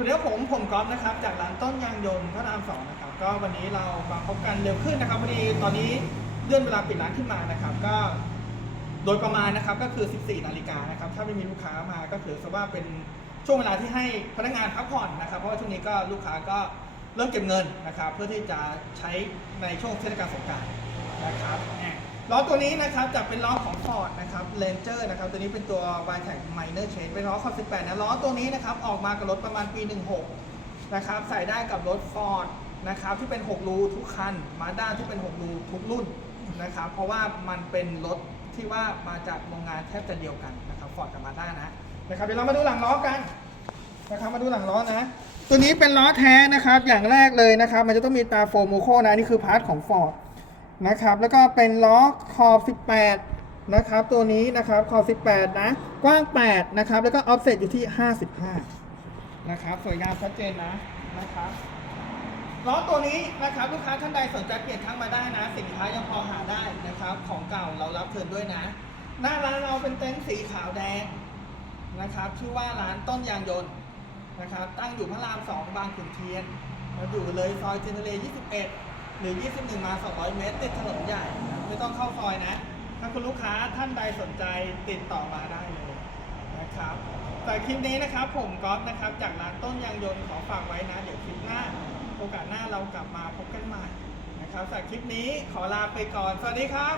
สวัสดีครับผมผมก๊อฟนะครับจากร้านต้นยางยนต์พระรามสองนะครับก็วันนี้เรามาพบกันเร็วขึ้นนะครับพอดีตอนนี้เลื่อนเวลาปิดร้านขึ้นมานะครับ ก็โดยประมาณนะครับก็คือ 14 นาฬิกานะครับถ้าไม่มีลูกค้ามาก็ถือซะว่าเป็นช่วงเวลาที่ให้พนักงานพักผ่อนนะครับ เพราะว่าช่วงนี้ก็ลูกค้าก็เริ่มเก็บเงินนะครับ เพื่อที่จะใช้ในช่วงเทศกาลสงกรานต์นะครับ ล้อตัวนี้นะครับจะเป็นล้อของ Ford นะครับ Ranger นะครับตัวนี้เป็นตัว y t e c Minor Change เป็นล้อขอบ18นะล้อตัวนี้นะครับออกมากับรถประมาณปี 16 นะครับใส่ได้กับรถ Ford นะครับที่เป็น 6 รูทุกคันมาด้าที่เป็น 6 รูทุกรุ่นนะครับเพราะว่ามันเป็นรถที่ว่ามาจากโรงงานแทบจะเดียวกันนะครับ Ford กับมาด้านะนะครับเดี๋ยวเรามาดูหลังล้อกันนะครับมาดูหลังล้อนะตัวนี้เป็นล้อแท้นะครับอย่างแรกเลยนะครับ มันจะต้องมีตาโฟโมโคนะนี่คือพาร์ทของ Ford นะครับ แล้วก็เป็นล้อขอบ 18 นะครับ ตัวนี้นะครับขอบ 18 นะ กว้าง 8 นะครับ แล้วก็ออฟเซตอยู่ที่ 55 นะครับ สวยงามชัดเจนนะ นะครับล้อตัวนี้นะครับลูกค้าท่านใดสนใจเปลี่ยนครั้งมาได้นะ สินค้ายังพอหาได้นะครับ ของเก่าเรารับคืนด้วยนะ หน้าร้านเราเป็นเต็นท์สีขาวแดงนะครับ ชื่อว่าร้านต้นยางยนต์นะครับ ตั้งอยู่พระราม 2 บางขุนเทียน มาอยู่เลยซอยเจนเนเร21 หรือ 21 มา 200 เมตร ติดถนนใหญ่นะไม่ต้องเข้าซอยนะ ถ้าคุณลูกค้าท่านใดสนใจติดต่อมาได้เลยนะครับแต่คลิปนี้นะครับผมก๊อฟนะครับ จากร้านต้นยางยนต์ขอฝากไว้นะ เดี๋ยวคลิปหน้า โอกาสหน้าเรากลับมาพบกันใหม่นะครับแต่คลิปนี้ขอลาไปก่อน สวัสดีครับ